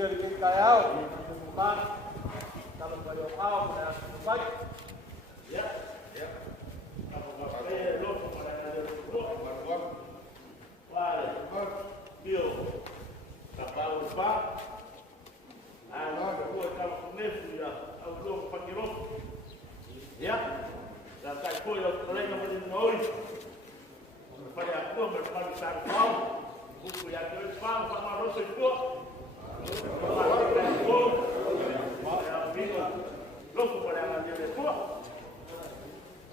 dia de quem cai out, mas estava no valeu alto, né? Não vai? Yeah, yeah. Viu? Tapar o pá. Ah, não, eu vou estar com medo já. Eu vou para aqui logo. Já? Já está com o colega de nós. Eu falei, a cama, eu falei, está com pau. O que já tem pau, para uma roça de pó. Eu falei, está com pó. Eu vi, louco para ela de pó.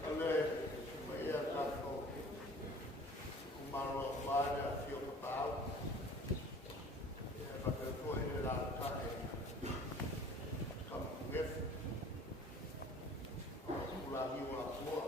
Olha, vai estar com uma roubada, fio de pau. But before he did out of time, come with Ulami Ulapua.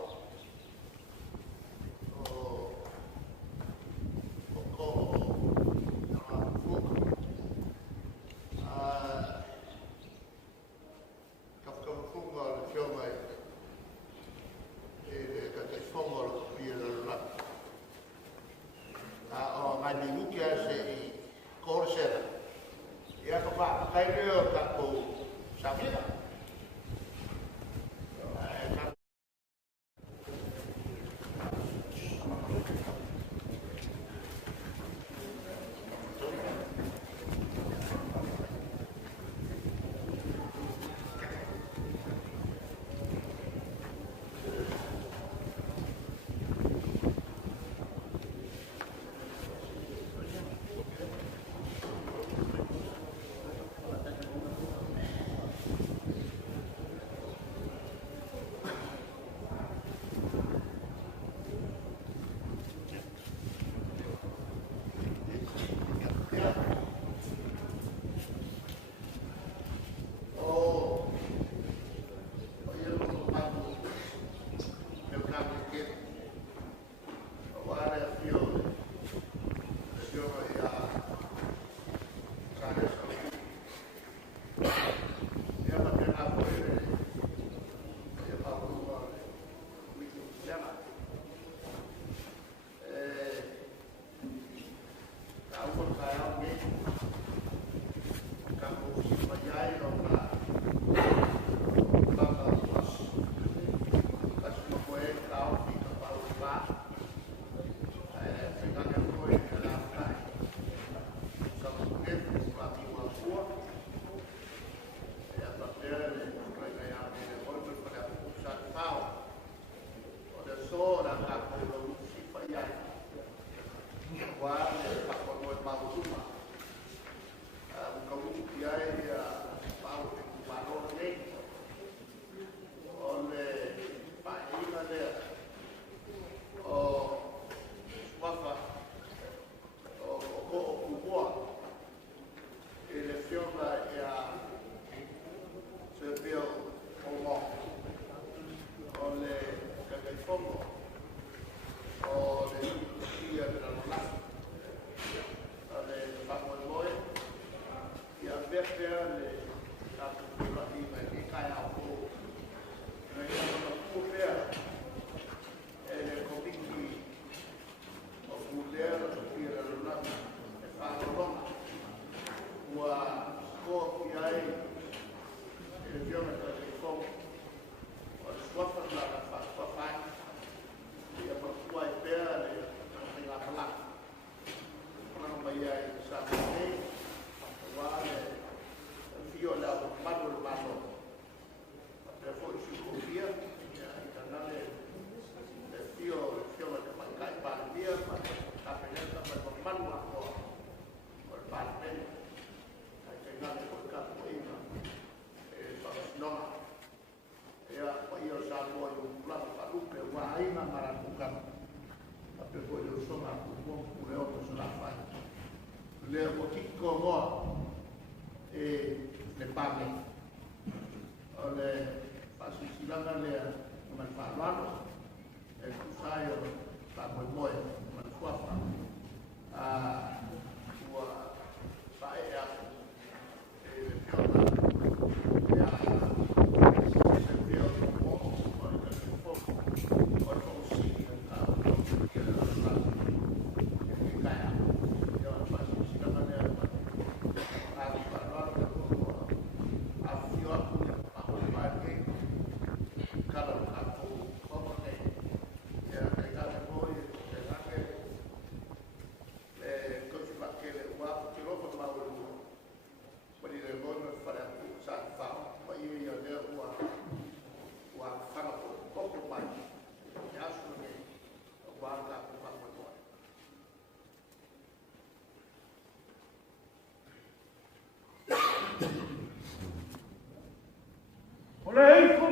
Le botiko mo le pame ole pasu silanga le man falano e kusayo pa mo man fuapa wa paia e fiona ya se vio mo o le foco o fosi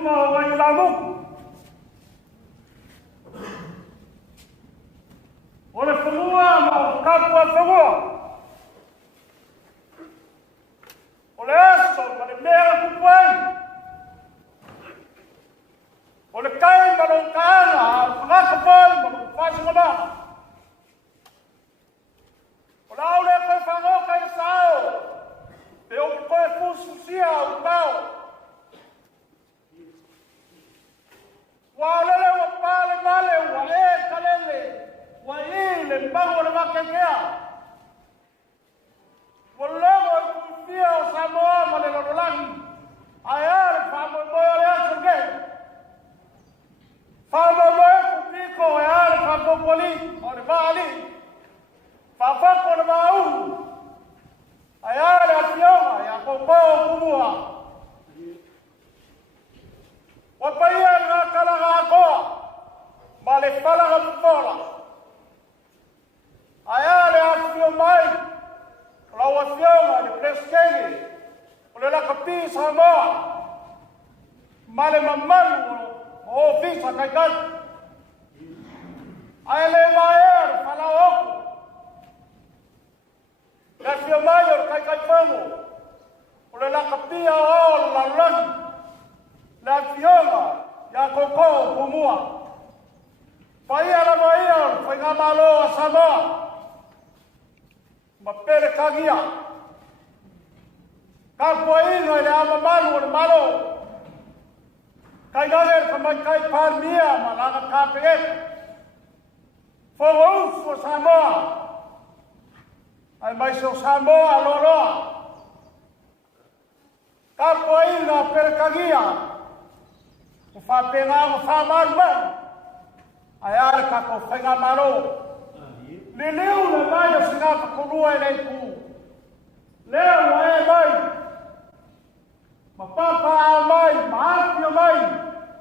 mo wai lamu. Ole whanua mo kapua whanua. Ole aso ma le mea kupuai. Ole kai ma lo kaana whakakapoi ma lo whasingamā. Ole aule koe whangoka i sao. Te o koe fususia o tau. Wa lele wa pale male wa kalele. Wa le mbango le makekea. Wa lego i kufia o Samoa ma le lololangi. Ayare whamo moe le asurge. Whamo moe kupiko ayare whakopoli o le maali. Whawhako le maau. Ayare a fionga ya kopoo kumua. Wa paia ngā kalaga akoa. Ma le whalaga pupora. Ayare a fio mai. Rawa fionga le preskeni. O le laka pi Samoa. Ma le mamalu o fisa kaikai. Ai le maere whala oku. La fio mayor kai kai fango. O le laka pia o la lani. La fioga ya koko kumua. Paia la maia fai ngā malo a Samoa. Ma pere kagia. Ka kua inga le ama malu o le malo. Kai galer ka mai kai palmia ma langa kapege. Fongo ufu o Samoa. Ai mai so Samoa loroa. Ka kua inga pere kagia. O whapenga o whamaruma. Ai are ka ko whainga maro. Le leo le mai o singa ka korua e nei ku. Leo o e mai. Ma papa a mai, ma api o mai.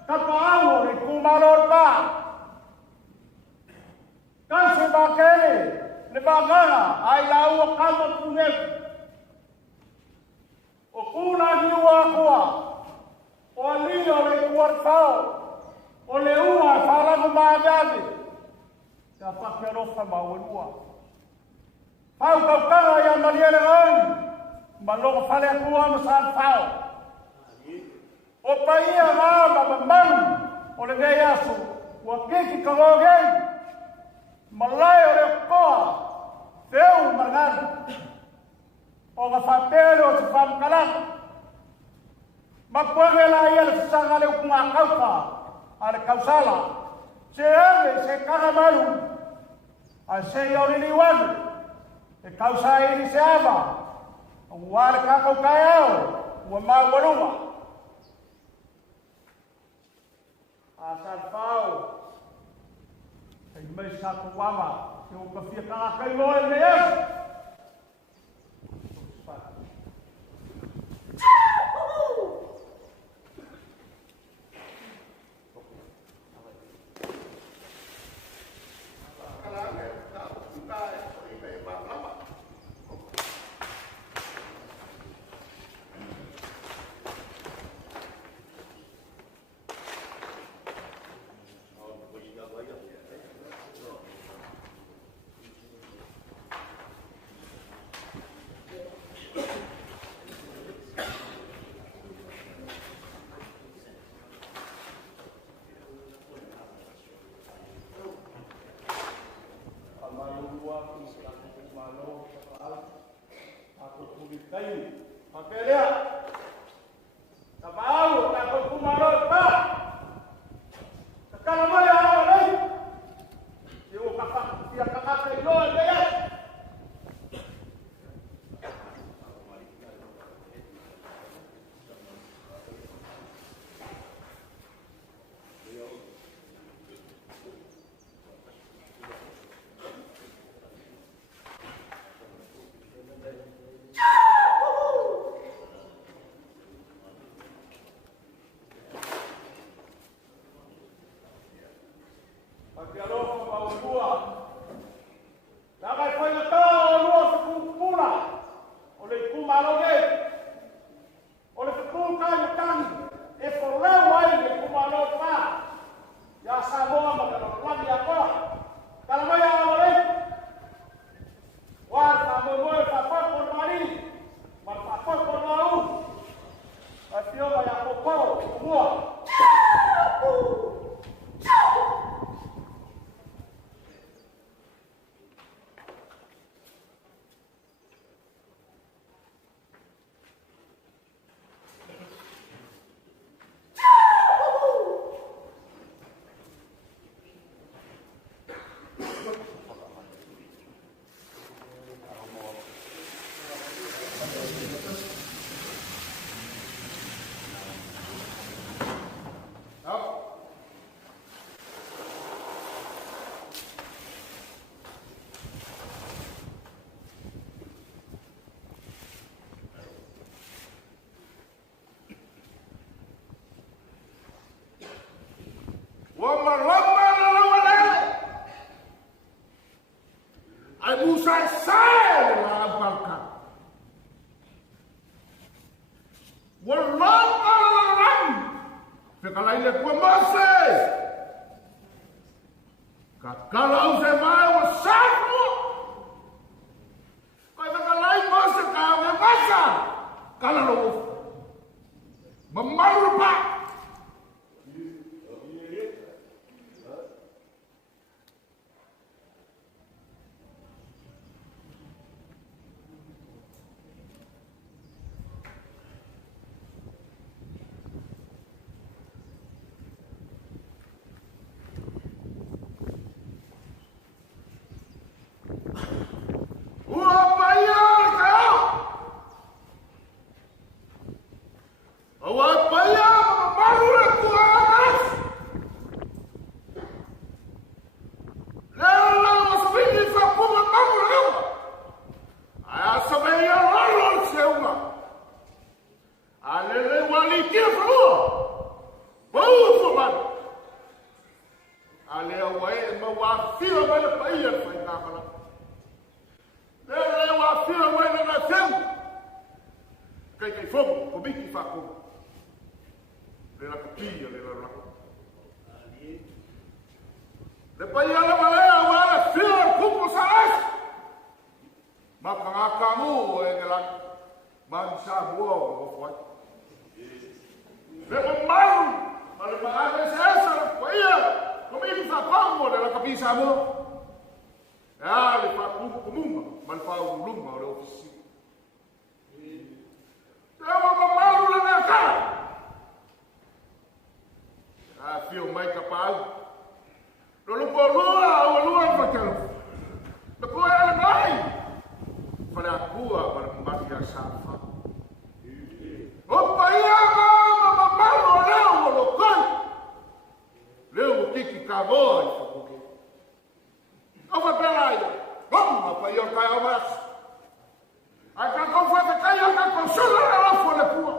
Ka paango le ku maror pa. Kanse ba kele. Le ba gana. Ai la ua kama puneku. O kula ni ua kua. O alio le kuartao. O le ua whalagu maagave. Ka whakerofa mauenua. Pau kaukara ia mariere ngoi. Ma logo whale akua ma saan whao. O paia ngāma ma manu. O le gei asu. Ua kiki ka ngogei. Ma lai o le koa. Feu marganu. O ka whapere o te whamkalaka. Ma puenge la ia le fisanga le ukunga kauka. A le kausala. Se ane se karamaru. A se yori ni wanu. E kausa iri se ava. Ua le kakau kai au. Ua mau warunga. A san pao. Kei mei sa kuwama. Ke o ka fia kanga kai loe me esu. malama na lawalele. Ai musai sai la balkan. Walang alaran. Sekalai le kuamase. Kalau saya mai wasaku. Kau sekalai masa kau masa. Kalau lo memalu pak. Lepa ia la malea wala fia kupu saas. Maka ngakamu engelak bangsa buo ngofwat. Lepa malu malema ave sesa lepa ia kumini sa pango la kapisa mo. Ya lepa kupu kumuma malfa uluma ole ofisi. Lepa malu la ngaka. Fio mai kapal. Lalu lua macam. Lepas yang lain. Pada aku pada pembagi yang sama. Upaya mama malu leu lokan. Leu kiki kagoi. Apa pelai? Bom apa yang kaya mas? Akan kau faz kaya akan kau sudah lah fole pua.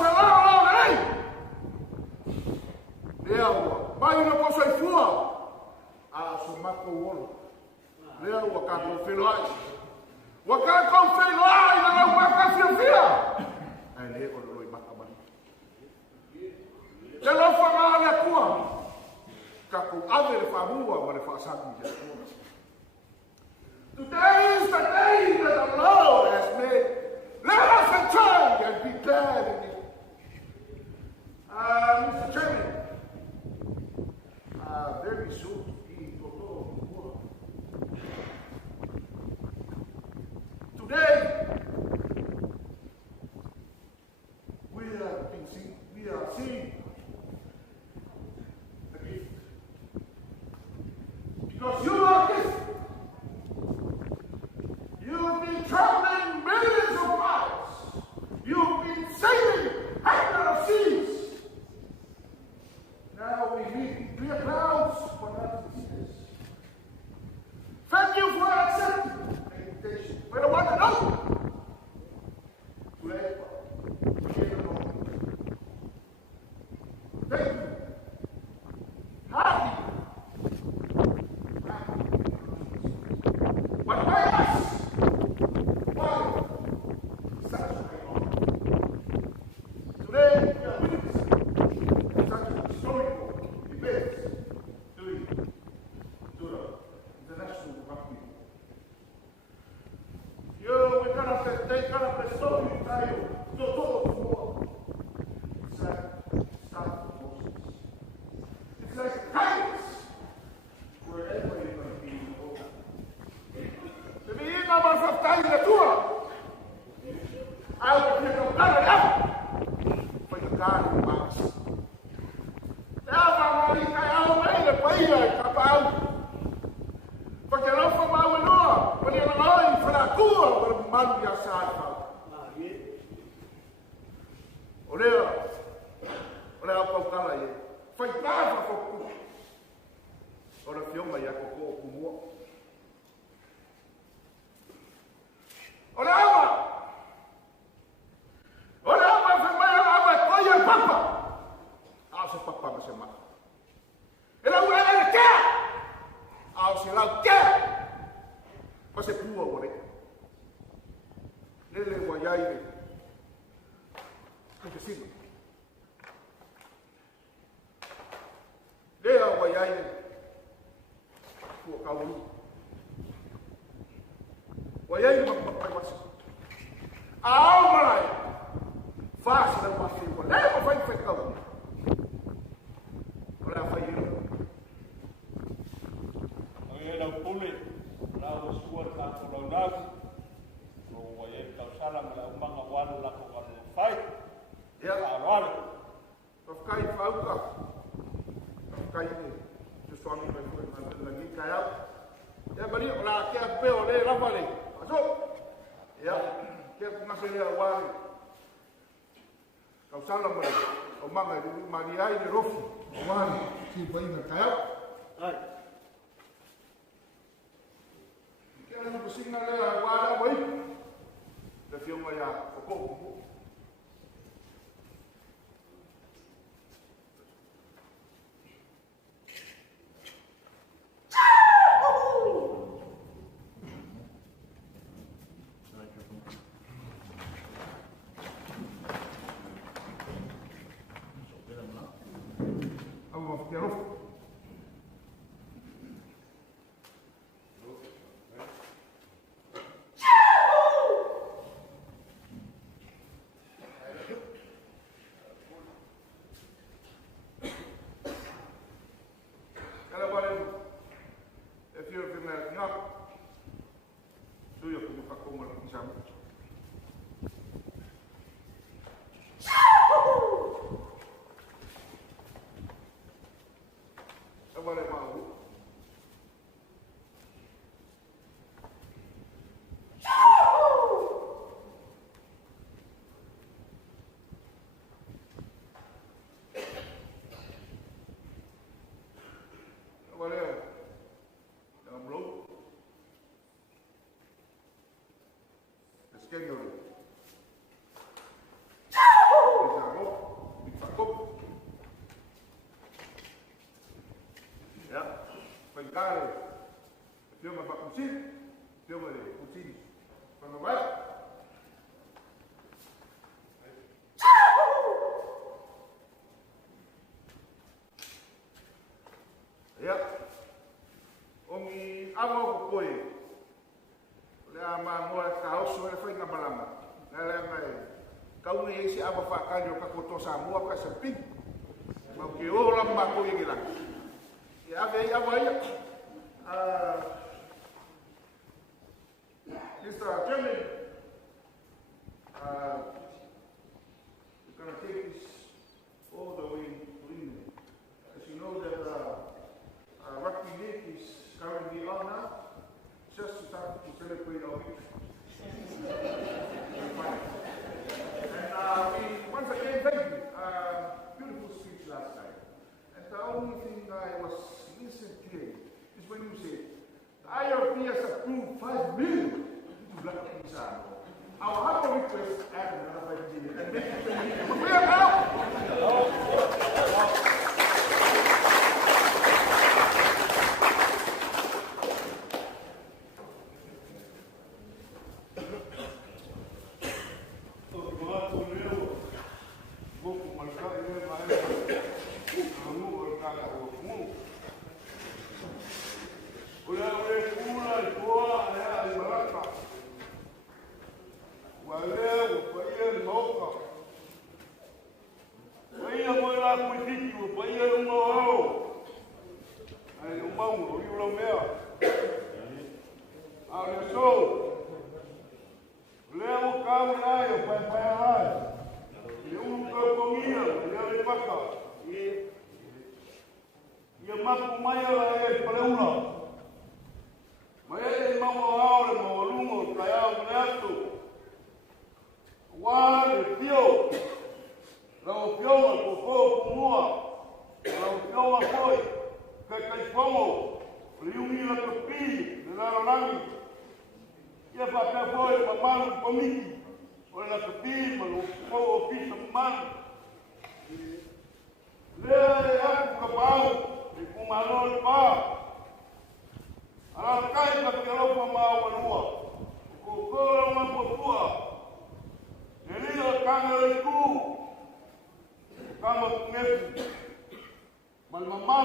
Salah lei. Leu mai na ko sai fua so mako wolo leo wakati filai wakati filai na wakati fia ai leo loi makamani leo fanga na kuwa kaku ave fa bua ma fa saku je today is the day that the Lord has made. Let us enjoy and be glad in it. Mr. Chairman, very soon today we are seeing the gift because you are this. You've been traveling millions of miles. You've been sailing hundreds of seas. Now we meet clear clouds for that business. Thank you for accepting the invitation. But I want to know to Lepa, thank you. Happy. But why us? Why? Such a honor. Today we are witnessing such a historical event doing to the international rugby. We cannot take up the story to todo the world. It's like start Moses. It's like kindness. Wherever you're going to be in the world. The beginning of our time in the tour. I will take a better level for the God who bounce. Porque não foi mal não, porque ela não fratura, o mal já sabe. Olha para o cara aí, foi nada para o cu. Olha o filme aí, a cocô, o cu. Olha vai papa. Ah, seu papá vai chamar. waiai ke sino lea waiai ko kaulu waiai mapai wasa au malai fácil da mafi ko leva vai fe kaulu ora fai ai la pule la suar ka ko la no waiai ka sala ma manga wala la ko ka fai ya awale kai fauka kai ni tu suami mai ko na ni kaya ya bari la ke pe ole la vale aso ya ke ngase le awale kau salam mai o manga ni mari ai de rofu o mani si pai na kaya ai ke na ko singa le awale mai da fioma ya o ko Kare, dia mah kucing, dia boleh kucing. Kalau baik, ya, omi amo koi, le ama mo kau suara fai ngabalama, le mai, kau ni isi apa pak kajo kakoto Samoa kaseping, mau kio orang bako yang hilang. Ya, apa ya? Mr. Chairman, we're going to take this all the way to England. As you know that Rugby League is currently on now, just to start to celebrate our victory. And we once again thank you. Beautiful speech last night. And the only thing I was listening to is when you say, the IRP has approved 5 million to black people. Our humble request add another 5 million and make it 10 million. We are out!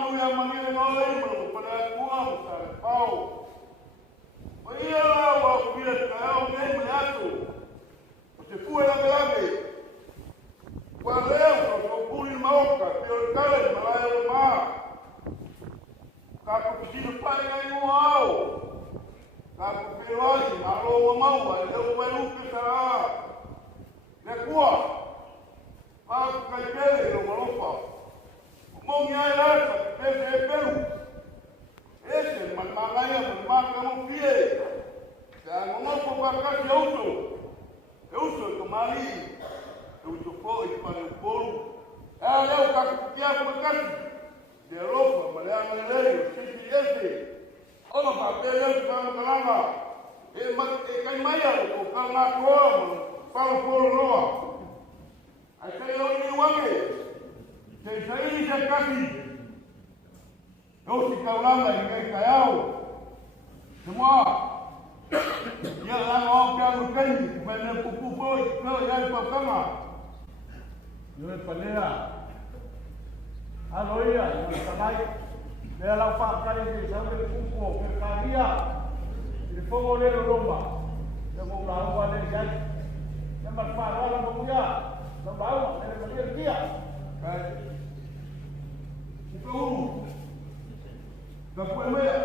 manu ya mangine no le mo para kuwa sa pau. O ia la wa kuia ka o me me atu. O te kuwa la grave. Wa leo ko puri maoka, pio kale malaya ma. Ka ko pisino pai ai no ao. Ka ko peloi aro wa mau ai leo wa lupe sa. Ne kuwa. Pa ka kele no malopa. Mongi ai rata, pese e peru. Ese, manmalaya, manmaka mo pie. Se angomopo pakati auto. E uso e kamali. E uso po e pane Upolu. E a leo kakukia pakati. De Europa, maleanga leleo, sisi ese. Ono pa pele kama kalanga. E kaimaya ko kama koa, palo polo loa. Ai kai oni wange. Se saí se casi. Eu se calama e cai caiau. Semua. Ia lá no pelo canto, vai no pupu foi, não ia para cama. Eu é palea. Aloia, eu também. Ela faz para ele, sabe o pupu, que caía. Ele foi o lero lomba. Eu vou lá o ale já. Eu me falo lá no dia. Não vai, ele vai dia. Upolu, da poeira.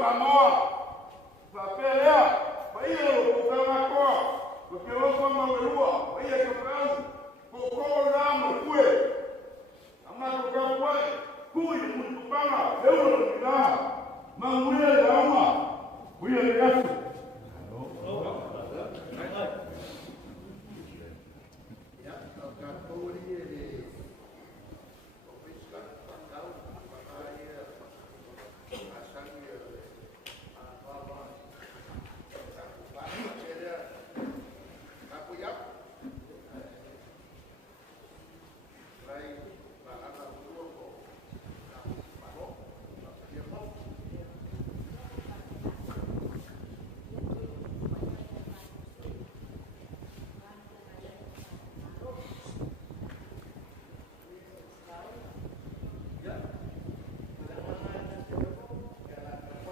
Samoa, para pelear, para ir ao Beaumont, porque eu sou uma rua, aí é que eu canso, cocô lá no cue, a mais do que foi, cui, muito pana, eu não me dá, mas mulher é uma, mulher é essa. Yes,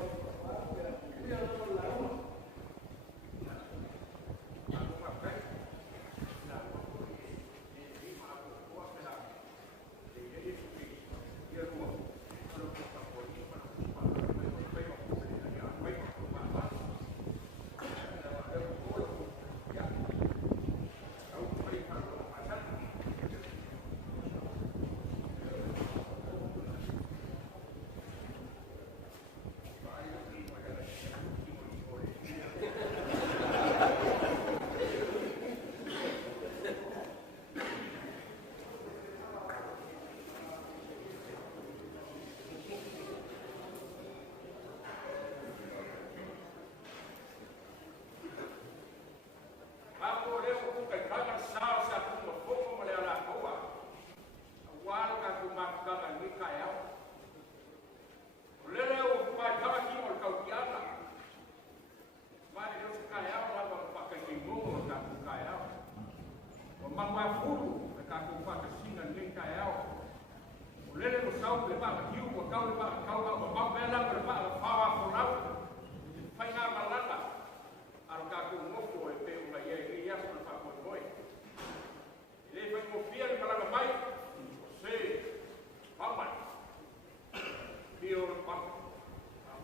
Rio pa.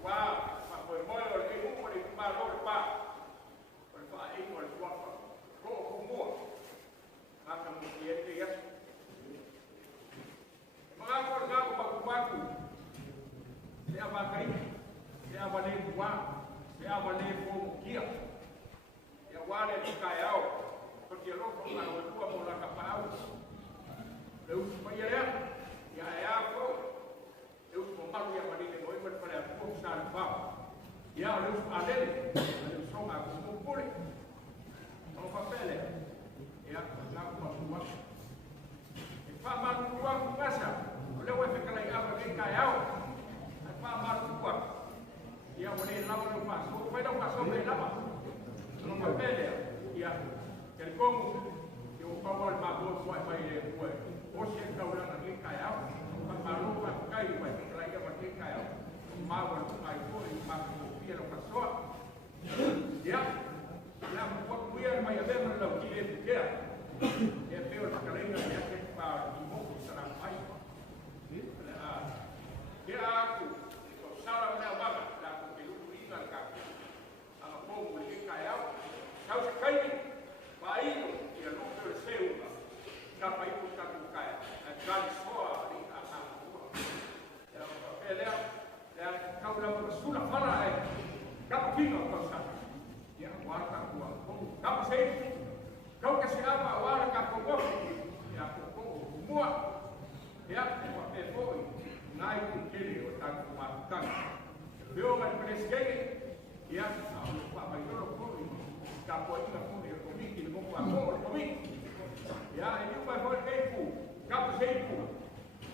Wa pa ko mo le ku mo le pa ro pa. Ko fa ai ko le wa pa. Ko ko mo. Maka mo ye te ya. Mga ko nga ko pa ku. Se aba kai. Se aba le wa. Se aba le ko kia. Ya wa le ka yao. Ko ti ro ko na ko mo la ka pa. Eu supaya ya ko eu combato ya marine moi para por estar pa ya eu alele eu sou a como por não papel ya na uma rua e fa mal rua com casa olha o efeito lá ya para quem caiu fa mal rua ya olhe lá no passo foi não passou bem lá não papel ya que como eu como o bagulho vai hoje é que eu não tenho caiu malu pak kai buat kerja macam kaya malu kai pun malu biar pasok ya yang buat biar maya benar lalu dia dia dia biar kerja dia cepat ibu serang baik dia aku salam nak banget aku perlu ingat kaki apa boleh kaya kau sekali baik dia lupa sewa sampai itu satu kaya dan soal dan kau dah bersulah marah kau kino kau sana ya warga kuah kau sih kau kasih apa warga kau ya kau semua ya kau telefon naik kiri otak makan Beaumont presiden ya apa itu kau kau ini kau ni kau bikin kau bikin ya ini kau kau sih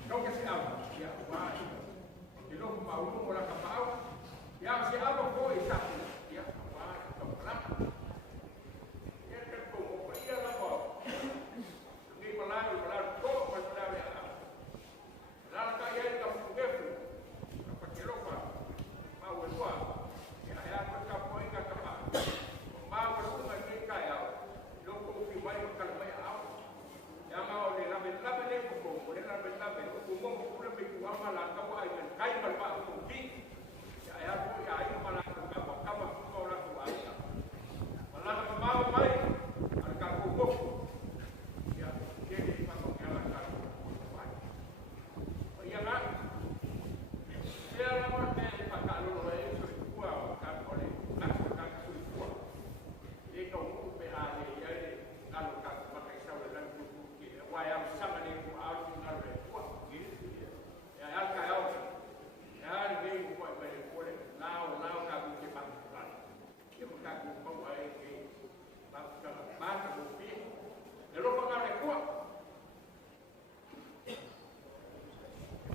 kau kasih apa ya warga Kalau mau orang kapau, yang siapa kau isap, ya apa keberat, ya terkumpul, iya lah kau, ini melalui kau melalui apa, lalu kaya itu kamu kefu, apa kilofa, mau dua, ya apa kau ingat apa, mau berumah ni kaya, loko kiwai kalau banyak awak, yang mau ni label ni buku, boleh label buku boleh berkuah malah kau akan kai berapa mungkin ya aku ya ini malah apa kau orang tua malah mau baik akan hukum ya jadi pasang jalan kau ya kan saya nomor ni pakai lulu ini sudah kuah kan oleh nak sudah kuah jadi kau PA ni ya kalau kau pakai saudara dan buku wayang sama ni kuah tinggal kuah gitu ya kau ya ni buat balik boleh lau kamu cepat cepat dia kamu bawa ini bahasa bukti lalu pengaruh kuat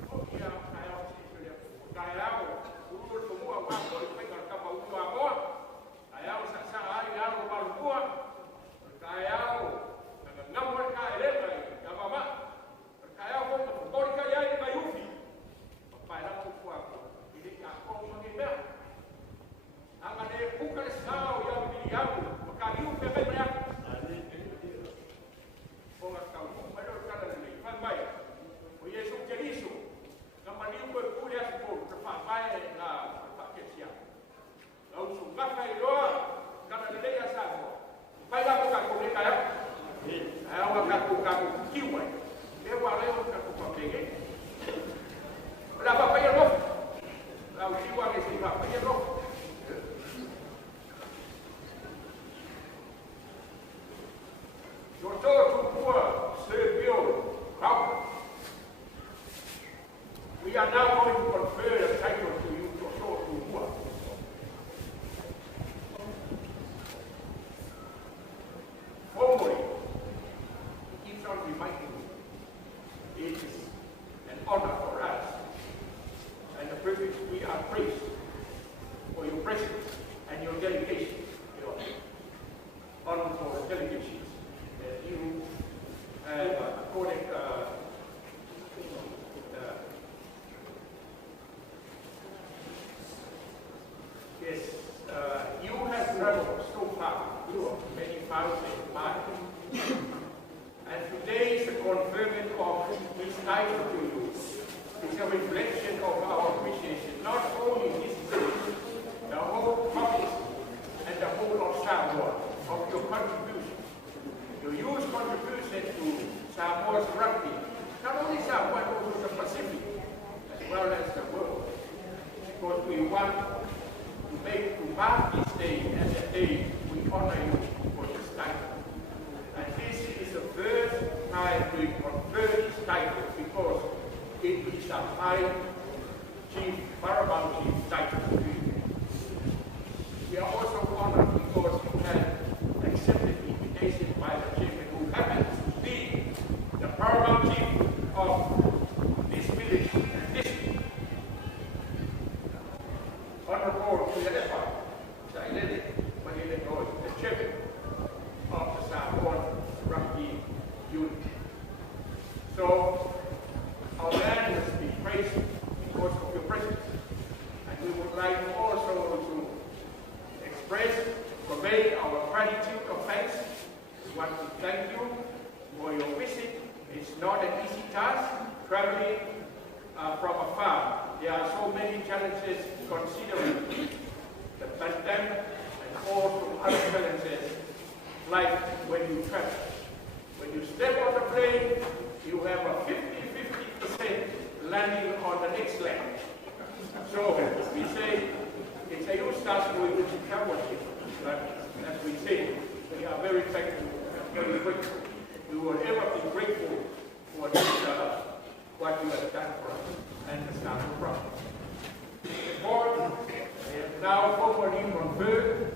oh ya saya sudah urut semua orang boleh pegang kapal uang apa saya usah hari lalu baru kuat saya ngambil kaya lagi apa mak saya pun boleh kaya ini bayufi pada buku aku, ini aku mengingat. Akan ada bukan sahaja yang dilihat, maka itu memang orang kamu pada orang ini, pandai. Yesus jadi Yesus, nama dia berkuliah sepuluh, terpakai lah, terpakai siap. Lalu sumpah kaya doa, we want to make to mark this day as a day we honor you for this title. And this is the first time we confer this title because it is a high chief, paramount chief title. We are also honored because you have accepted the invitation by the chairman who happens to be the paramount chief of this village and district. Honorable to the Lepa, the chairman of the Samoa Rugby Unit. So our land must be praised because of your presence. And we would like also to express, convey our gratitude of thanks. We want to thank you for your visit. It's not an easy task traveling from afar. There are so many challenges considering the pandemic and also other challenges like when you travel. When you step on the plane, you have a 50% landing on the next leg. So we say, it's a huge task we will travel here. But as we say, we are very thankful and very grateful. We will ever be grateful for this, what you have done for us and the staff of us. The board has now formally conferred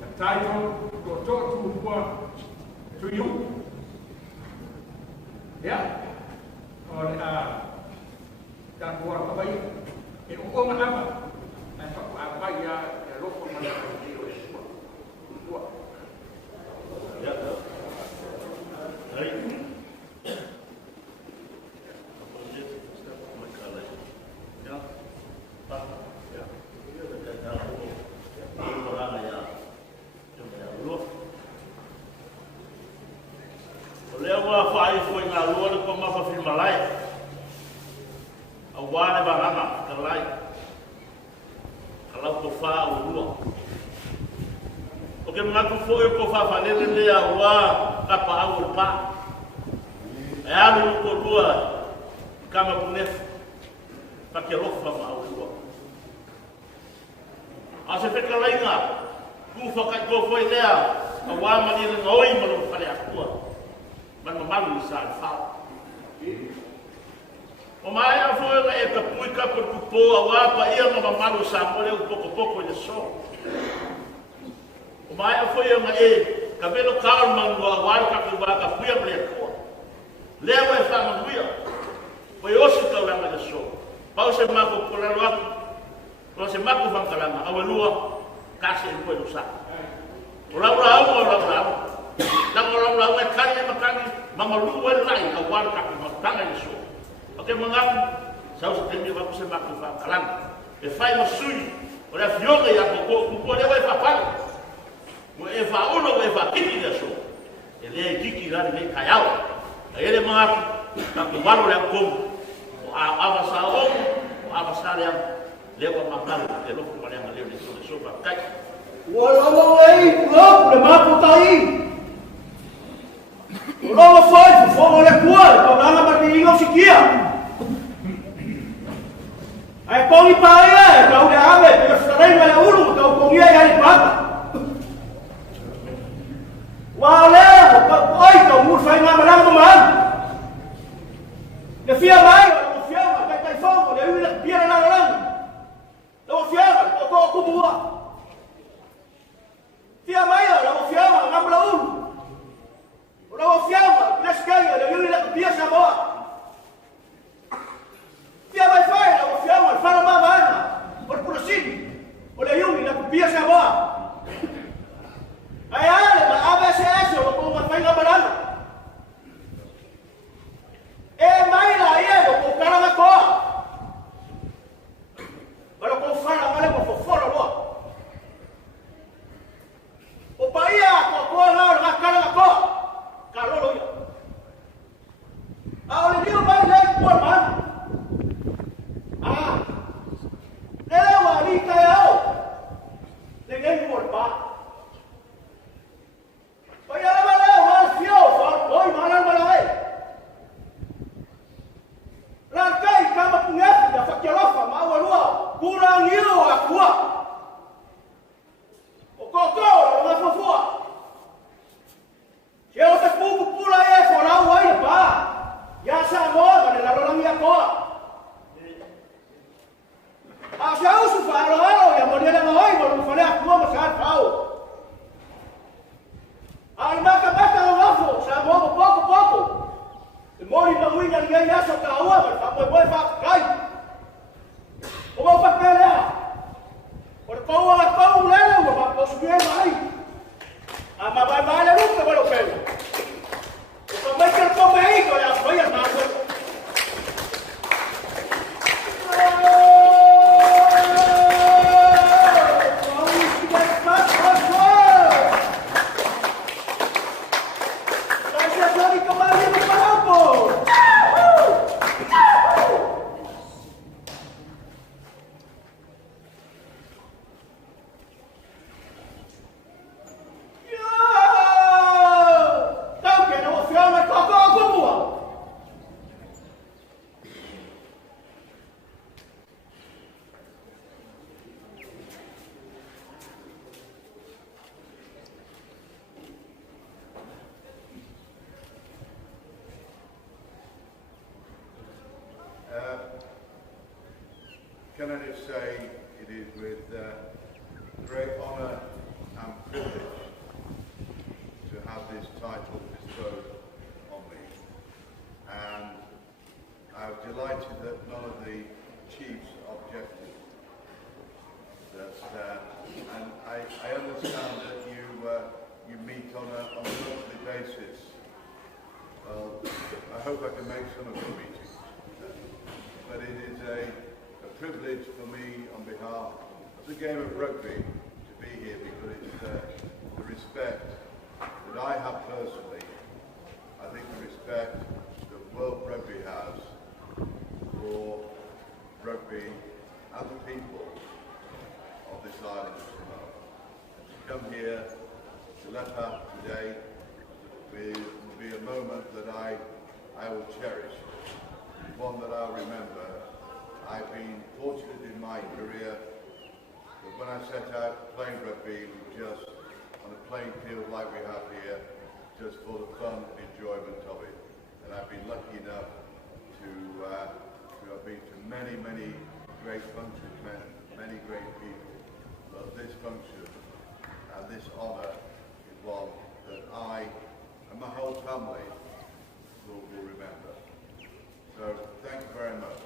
the title to you. Yeah? Or dan buat apa ini? Ini umum apa? Apa ya lokal mana ini oleh buat. Ya. Hari. Ya. Pak. Ya. Dia dah tahu. Ini orang ya. Cuma ya lu. Oleh wa fai foi na lua ko ma fa film malai. Awane barama kalai. Kalau ko fa o lua. Oke mengaku foi ko fa fa lele le awa kapa au pa. Ya lu ko lua kama punef pakai rofa ma au lua. Ase fe kalai nga. Ku fa ka ko foi le awa mani le noi mo lo fa le akua. Man mamalu sa fa. O mai a foi e ka pui ka por kupo awa pa ia ma mamalu sa mo le pouco le so. O mai a foi e ka velo kal man wa wa ka ku ba ka pui a le ko. Le wa fa ma pui. Foi o se ka la le so. Pa o se ma ko por la wa. O se ma ko fa ka la a lua ka se ko lo sa. O la la Lang orang wet kali makan mamalu lai awal kaki makan itu. Oke mengaku saya sebenarnya aku sebab tu kalang. Efai masui oleh fioga ya kuku dia wet apa? Mo eva uno eva kiki dia so. Ele kiki lah ni kayau. Ele mengaku tak baru yang kum. Avasa yang lewat makan elok yang lewat itu so pakai. Walau ai lop le maputai. Walau foi fogo le kual, kau dah nak tinggal sikia. Ai kau ni pai kau dah ambil, kau sering mala ulu, kau kongia yang lipat. Walau kau kau murfai ngamalang teman. Le fia mai, le fia kai fogo, le ulu biar lang. Le fia kau buat. Fia mai la fia ngam laun. La fia les kaya le yuri la pia Samoa. Fia mai fai la fia mal fara mama. Por prosin. O le yuri la pia Samoa. Ai ale ma ABCS o ko ma fai ngam. E mai la ia ko kara ma ko. Pero ko fara male ko fora lo. O paia ko la na cara ko. Kalau lo ya. Awal dia mai lai kuat man. Ele wali kayau. Dengan kuat ba. Paia mala wal fio for boy malan malai. Rakai kama punya dah fakir lofa ma awal kurang ngio a kua. O koto o na fofua. Se o te pupu pula e fora o ai pa. Ya Samoa ne la rola mia koa. A se usu fa alo ya mo le ngoi mo fa le a kua mo sa pau. Ai maka o lafo Samoa pouco. E mori na uina ninguém acha que a rua, mas a mãe vai cai. O meu papel é. Por como ela está o lelo, mas posso ver mais. A mamãe vai lá nunca vai o pelo. O também quer comer aí, olha, foi a mãe. Can I just say it is with great honour and privilege to have this title bestowed on me. And I'm delighted that none of the chiefs objected. And I understand that you meet on a monthly basis. Well, I hope I can make some of your meetings. But it is a privilege for me on behalf of the game of rugby to be here because it's the respect that I have personally, I think the respect that World Rugby has for rugby and the people of this island of Samoa. And to come here to Lepa today will be a moment that I will cherish, one that I'll remember. I've been fortunate in my career, but when I set out playing rugby, it was just on a playing field like we have here, just for the fun and enjoyment of it. And I've been lucky enough to have been to many, many great functions, many great people. But this function and this honour is one that I and my whole family will remember. So thank you very much.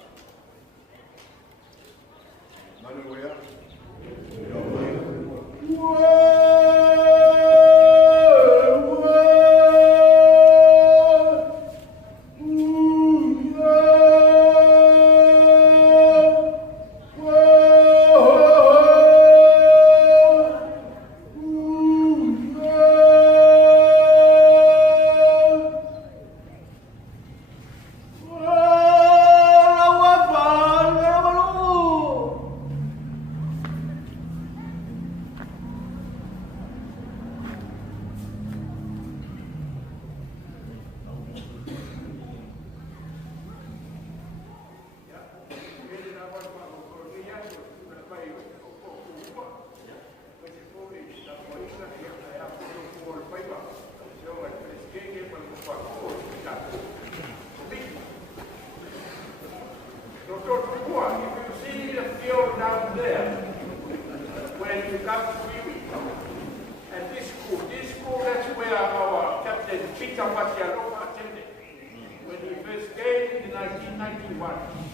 Manuia.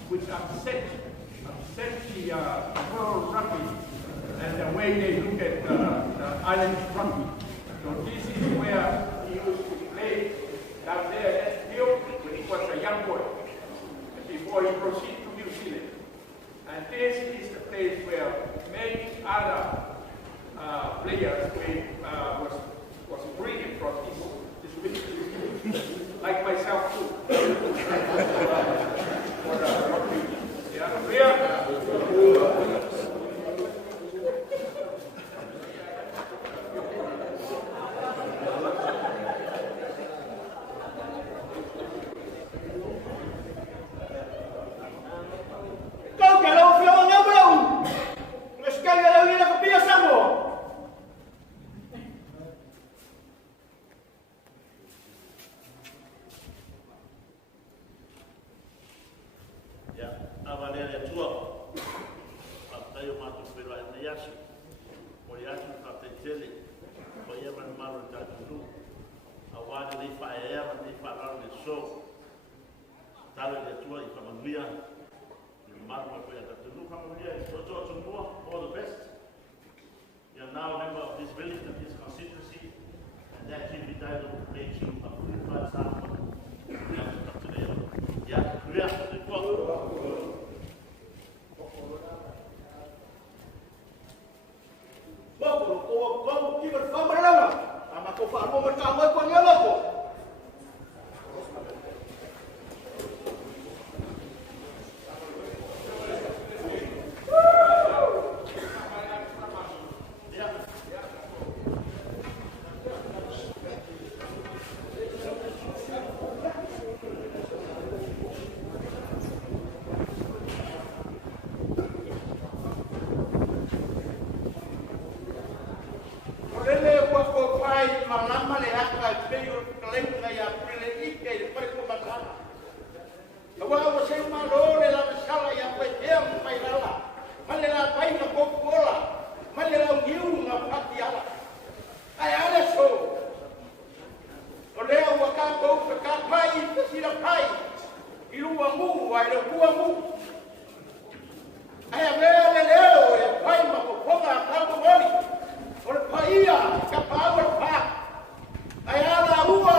Which upset the World Rugby and the way they look at the island rugby. So this is where he used to play down there at field when he was a young boy, before he proceeded to New Zealand. And this is the place where many other players was brilliant from this region, like myself too. Câu kể đâu phiếu nhớ đâu. mai o mātou pera e nei asu. O i asu ka te tele, o i eman maru i tātou nu. A wāne nei whae ea, nei whae raro ne so. Tare le tua i whamanuia, i maru mai koe a tātou nu whamanuia, i tō mua, all the best. You're now a member of this village and this constituency, and that activity makes you a qualified Samoa. Ai ala ua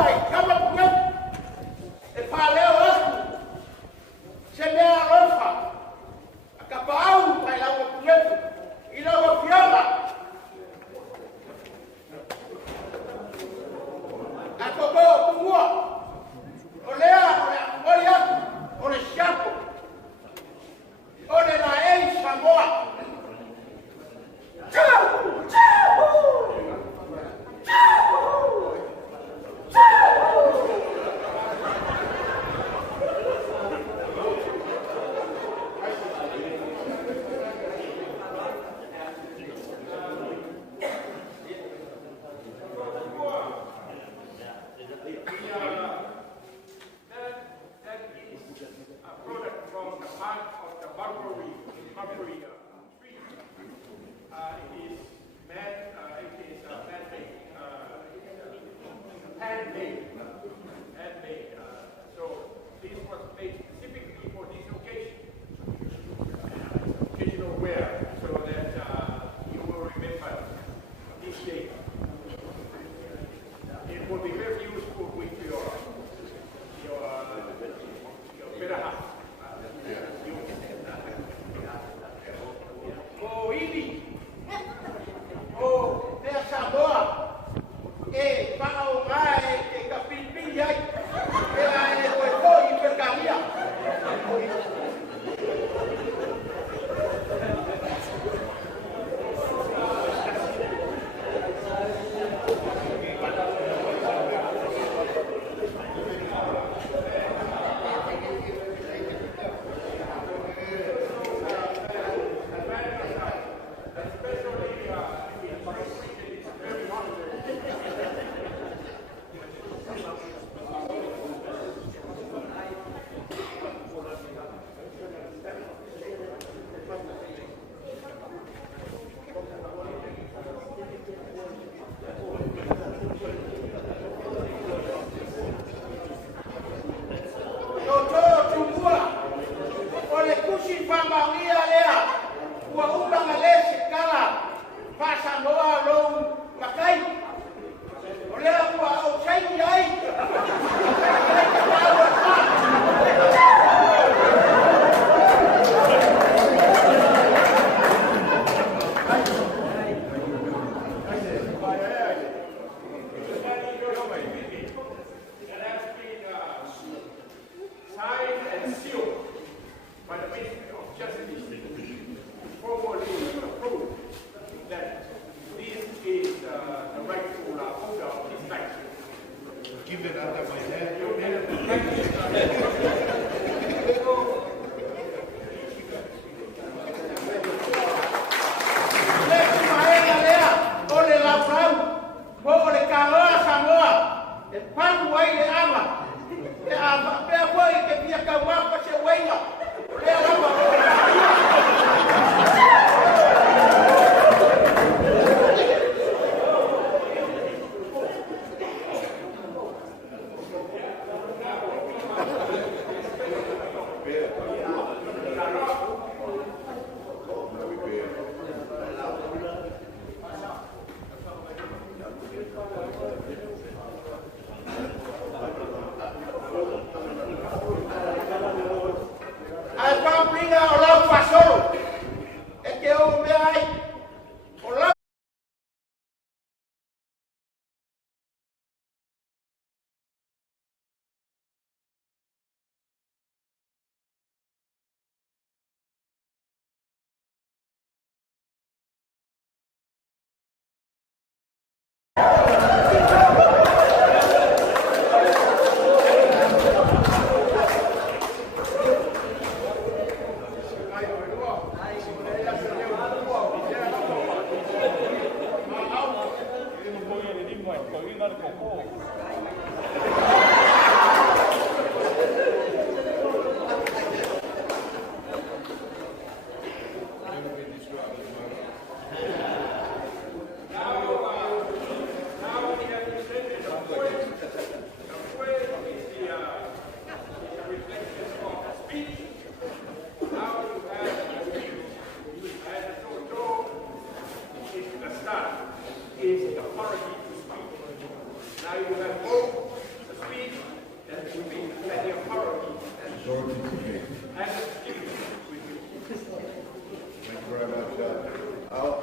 inga le koko.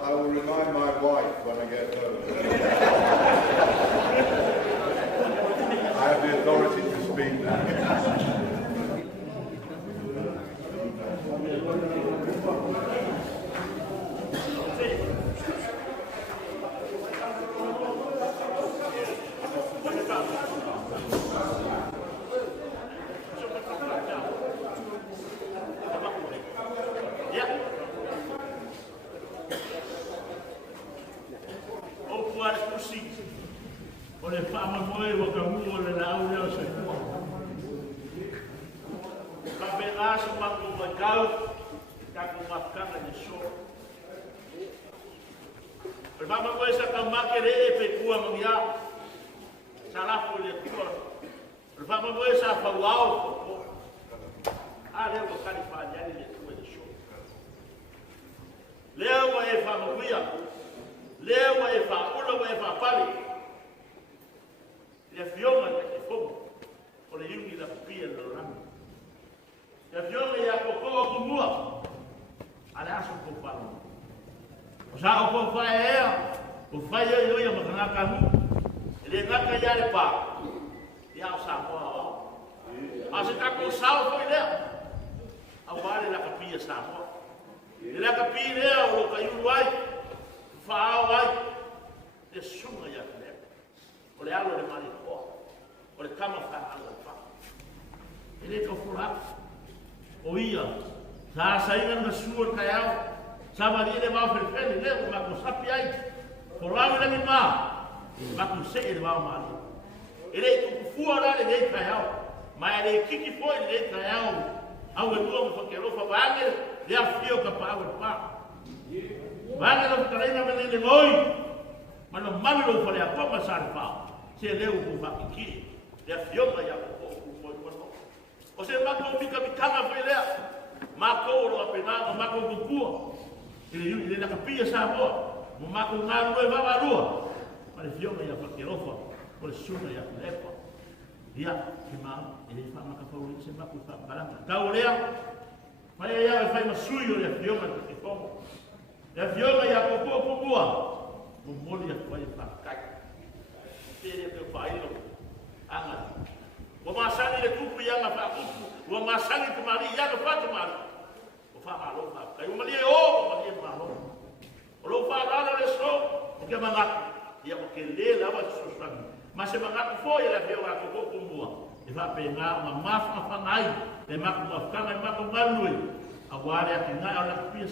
I will remind my wife when I get home. I have the authority to speak now.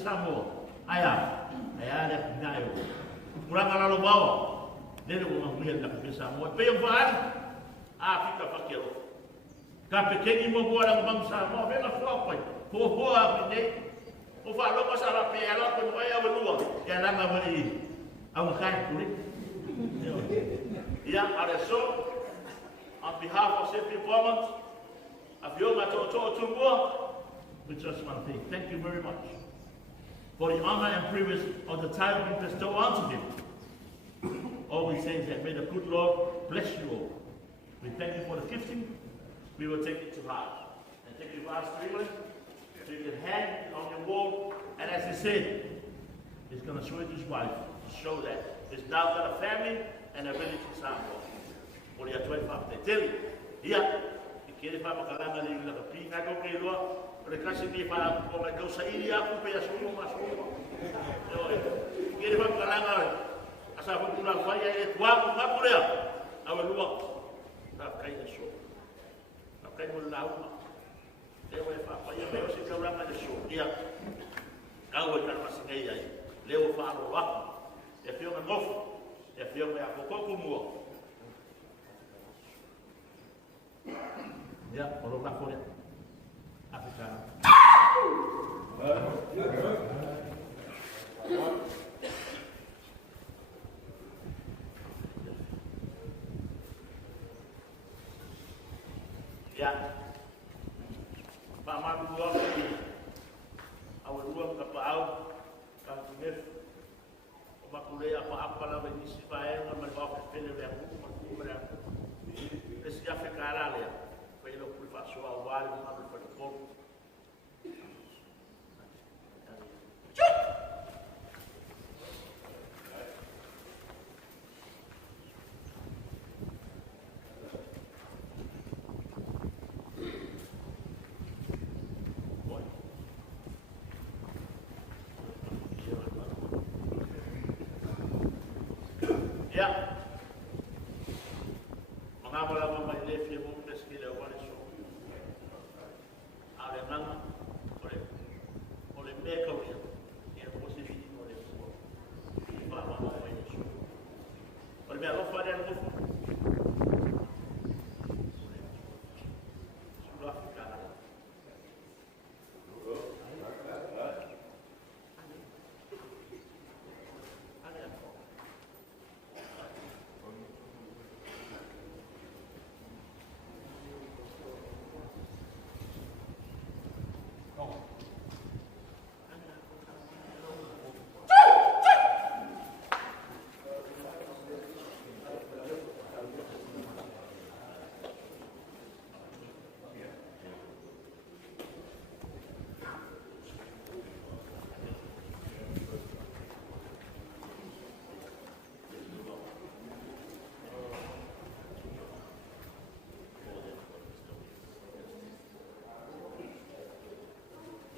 Samoa. Aya le ngai o. Kurang ala lo bawa. Nele o manguia la pe Samoa. Pe vai a fica pakero. Ka pequeni mo boa bang Samoa, ve na fopa. Ho a pine. O fa lo pasa la pe ala ko vai a lua. Que la na vai. A un kai kuri. Ya areso on behalf of Safe Beaumont, of Beaumont to we just want to say thank you very much for the honor and privilege of the title we bestow unto him. All we say is that may the good Lord bless you all. We thank you for the gifting. We will take it to heart. And take your vase 3 minutes so you can hang it on your wall. And as he said, he's going to show it to his wife to show that he's now got a family and a village in Samoa. For the 25th. They tell you, here, you can't have a kalanga living like a pig. I don't know. But the country people are going to go say, "Ilia, who pay us all my school?" Get him up, Kalanga. As I put on fire, it's one of my prayer. I will walk. That kind of show. That kind of loud. They were fire, they were sitting around the show. Here, I will tell my singer, Leo Faro, if you're an off, if you're a Coco more, Ya, kalau nak kau ni. Afrika. Ya. Pak Madu dua kali. Awal dua kapal, kapal ni. Makulay apa lah bagi siapa yang mereka pilih yang mereka. Esse já foi caralho, foi ele que passou ao ar e não foi o povo. Ya. Mengapa lama maile filem pesquisa agora isso? Alemã, oleh mereka dia posisi oleh semua. Mama mau ini. Oleh mereka pada yang itu. Sudah fikar.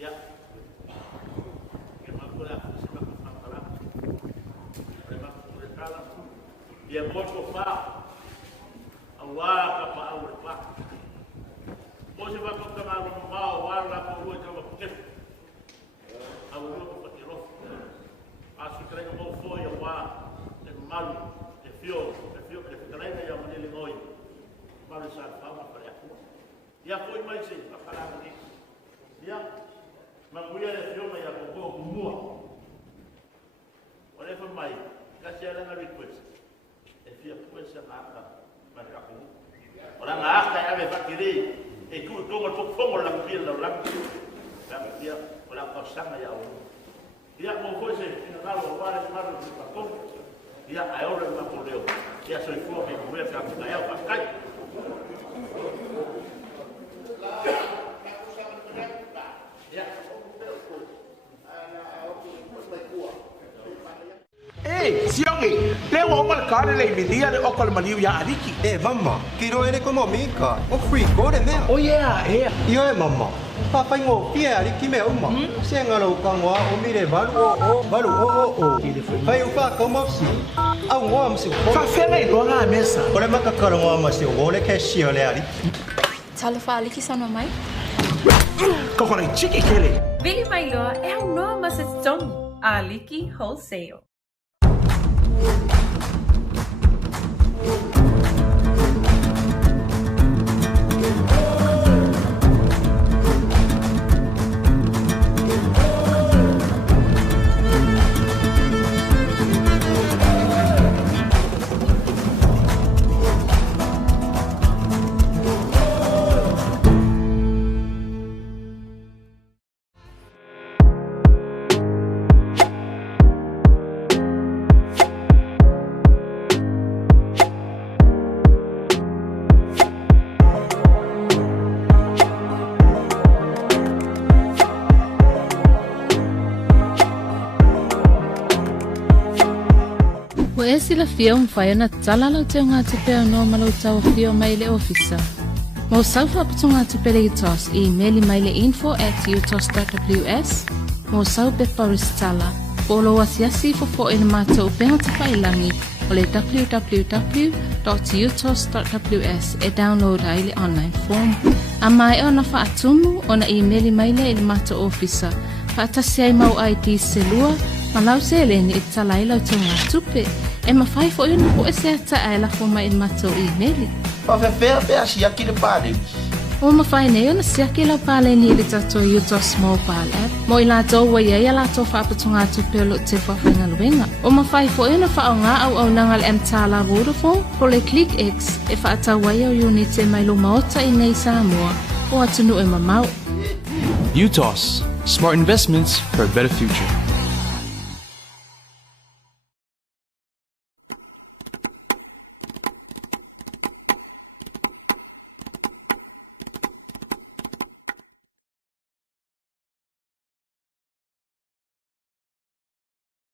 Ya, dia muito fácil, awal kapal awal pak. Você vai colocar no mal, awal lá com o outro porque awal não pode ir logo. Acho que ele não foi awal, é mal, é fio, que fica lá e já mandei ele noi. Mal sabe fama para a rua. Já foi mais sim, para falar nisso. Já. Maguia de filme ya koko kumua. Oleh pemain, kasih ada request. Dia request yang apa? Mereka pun. Orang apa yang ada fakiri? Ikut tu orang pun orang pil orang. Dan dia orang kosong ya orang. Dia mau kose, kalau orang malu di pakon, dia ayah orang mampu leo. Dia sesuatu yang mereka ayah pakai. Siongi, leo o kare le milia de okol maliu ya ariki. Mama, kiro ene como mica. O free go de me. Oh yeah. Yo mama. Papa ngo pia ariki me uma. Senga lo kangwa o mire balu o. Vai ufa como si. Au ngo am si. Fa fenga i doa mesa. Ora maka karo ngo am si o le cashier le ariki. Talofa aliki sana mai. Kokore chiki kele. Vili Mailoa é um nome assistão a Aliki Wholesale. Sila fia fai na tala lau te ngā te pēr no malau tau fia mai le ofisa. Mo saufa patu ngā te pēr itos I meli mai le info@utos.ws. Mo sau pe paristala. Polo asiasi fofo ina mātou peha te whailangi o le www.utos.ws e download ai le online form. A mai o na whaatumu o na meli mai le mātou ofisa. Whaatasi ai mau ID selua, malau se le ni italai lau te ngā tupe. E mawhai fo ina po e se ata ai la fo mai mato I meli. Pa fe fe a si aki de pare. O mawhai nei o na siaki lau pale ni le tato UTOS mobile app. Mo i lato wa ia ia lato whaapatunga tu pelo te whawhainga luenga. O mawhai fo e na whao ngā au nangal mtala Vodafone, ko le Click X e whaata wai au unit e mai lo maota i nei Samoa o atunu e mamau. UTOS, smart investments for a better future.